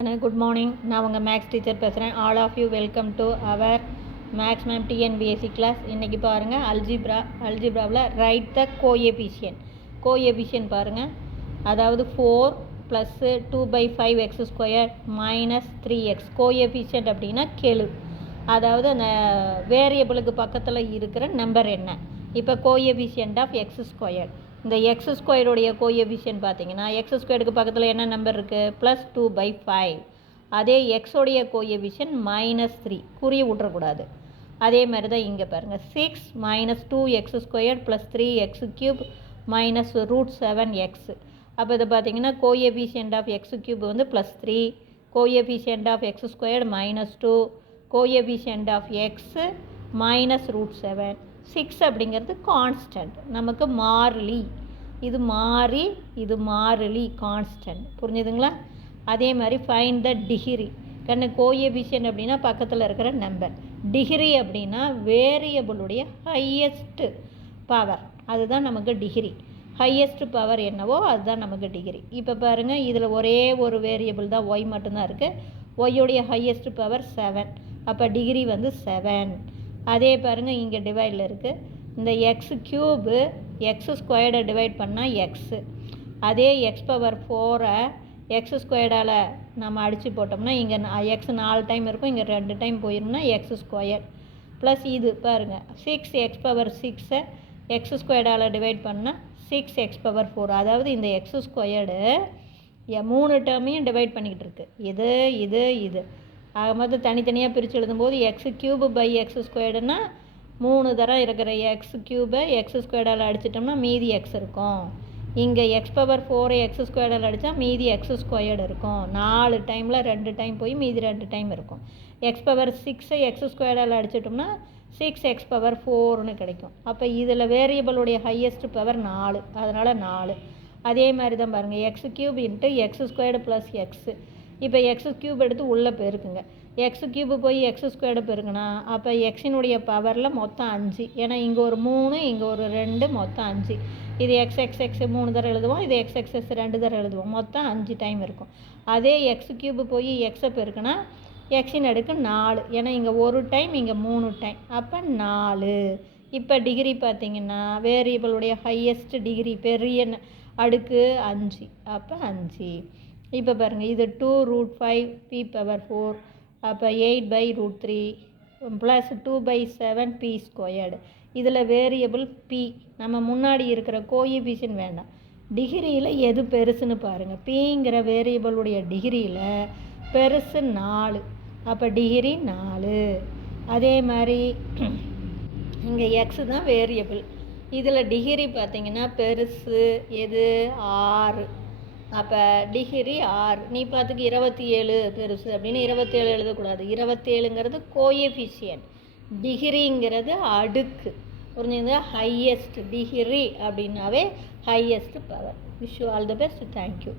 Good morning. நான் உங்கள் maths teacher பேசுகிறேன். All of you welcome to our maths ma'am TNPSC class. இன்றைக்கி பாருங்கள் அல்ஜிப்ராவில் ரைட் த கோஎஃபிஷியன்ட் பாருங்கள். அதாவது 4 + 2/5x² - 3x கோஎஃபிஷியன்ட் அப்படின்னா கெழு. அதாவது அந்த வேரியபிளுக்கு பக்கத்தில் இருக்கிற நம்பர் என்ன. இப்போ கோஎஃபிஷியன்ட் ஆஃப் x². இந்த x² உடைய கோஎஃபிஷியன்ட் பார்த்தீங்கன்னா x² பக்கத்தில் என்ன நம்பர் இருக்குது +2/5. அதே x உடைய கோஎஃபிஷியன்ட் -3 குறிய விட்றக்கூடாது. அதே மாதிரி தான் இங்கே பாருங்கள் 6 - 2x² + 3x³ - √7x. அப்போ இதை பார்த்தீங்கன்னா கோஎஃபிஷியன்ட் ஆஃப் x³ வந்து +3, coefficient of x² -2, coefficient of x -√7. 6 அப்படிங்கிறது கான்ஸ்டன்ட், நமக்கு மாறிலி. இது மாறிலி கான்ஸ்டன்ட். புரிஞ்சுதுங்களா? அதே மாதிரி ஃபைண்ட் த டிகிரி. கோஎஃபிஷியன்ட் அப்படின்னா பக்கத்தில் இருக்கிற நம்பர். டிகிரி அப்படின்னா வேரியபிளுடைய ஹையஸ்ட் பவர், அதுதான் நமக்கு டிகிரி. ஹையஸ்ட் பவர் என்னவோ அதுதான் நமக்கு டிகிரி. இப்போ பாருங்கள், இதில் ஒரே ஒரு வேரியபிள் தான் ஒய் மட்டும்தான் இருக்குது. ஒய்யுடைய ஹையஸ்ட் பவர் 7. அப்போ டிகிரி வந்து 7. அதே பாருங்கள், இங்கே டிவைடில் இருக்குது. இந்த x³ x² டிவைட் பண்ணால் x. அதே x⁴ x² நம்ம அடித்து போட்டோம்னா இங்கே x 4 டைம் இருக்கும், இங்கே 2 டைம் போயிரும்னா x² ப்ளஸ் இது பாருங்கள் 6x⁴ x² டிவைட் பண்ணால் 6x⁴. அதாவது இந்த x² 3 டேர்மையும் டிவைட் பண்ணிக்கிட்டு இருக்குது. இது ஆக மொத்தம் தனித்தனியாக பிரித்து எழுதும்போது x³ x²னா 3 தரம் இருக்கிற x³ x² அடிச்சிட்டோம்னா மீதி x இருக்கும். இங்கே x⁴ x² அடித்தா மீதி x² இருக்கும். 4 டைமில் 2 டைம் போய் மீதி 2 டைம் இருக்கும். x⁴ x² அடிச்சிட்டோம்னா 6x⁴ கிடைக்கும். அப்போ இதில் வேரியபிளுடைய ஹையஸ்ட் பவர் 4, அதனால் 4. அதே மாதிரி தான் பாருங்கள் x³ × x² + x. இப்போ x³ எடுத்து உள்ளே பெருக்குங்க. x³ போய் x² பெருக்குனா அப்போ எக்ஸினுடைய பவரில் மொத்தம் 5. ஏன்னா இங்கே ஒரு 3 இங்கே ஒரு 2 மொத்தம் 5. இது x 3 தரம் எழுதுவோம், இது x 2 தரம் எழுதுவோம், மொத்தம் 5 டைம் இருக்கும். அதே x³ போய் x பெருக்குனா எக்ஸின் அடுக்கு 4. ஏன்னா இங்கே ஒரு டைம் இங்கே 3 டைம், அப்போ 4. இப்போ டிகிரி பார்த்திங்கன்னா வேரியபிளுடைய ஹையஸ்ட் டிகிரி பெரிய அடுக்கு 5, அப்போ 5. இப்போ பாருங்கள், இது 2√5p⁴. அப்போ 8/√3 ப்ளஸ் 2/7p². இதில் வேரியபிள் p. நம்ம முன்னாடி இருக்கிற கோஎஃபிஷியன்ட் வேண்டாம். டிகிரியில் எது பெருசுன்னு பாருங்கள். பிங்கிற வேரியபிளுடைய டிகிரியில் பெருசு 4. அப்போ டிகிரி 4. அதே மாதிரி இங்கே எக்ஸு தான் வேரியபிள். இதில் டிகிரி பார்த்திங்கன்னா பெருசு எது 6. அப்போ டிகிரி 6. நீ பார்த்துக்கு 27 பெருசு அப்படின்னு 27 எழுதக்கூடாது. 27ங்கிறது கோஎஃபிஷியன்ட், டிகிரிங்கிறது அடுக்கு. புரிஞ்சுங்க? ஹையஸ்ட் டிகிரி அப்படின்னாவே highest power. Wish you all the best. Thank you.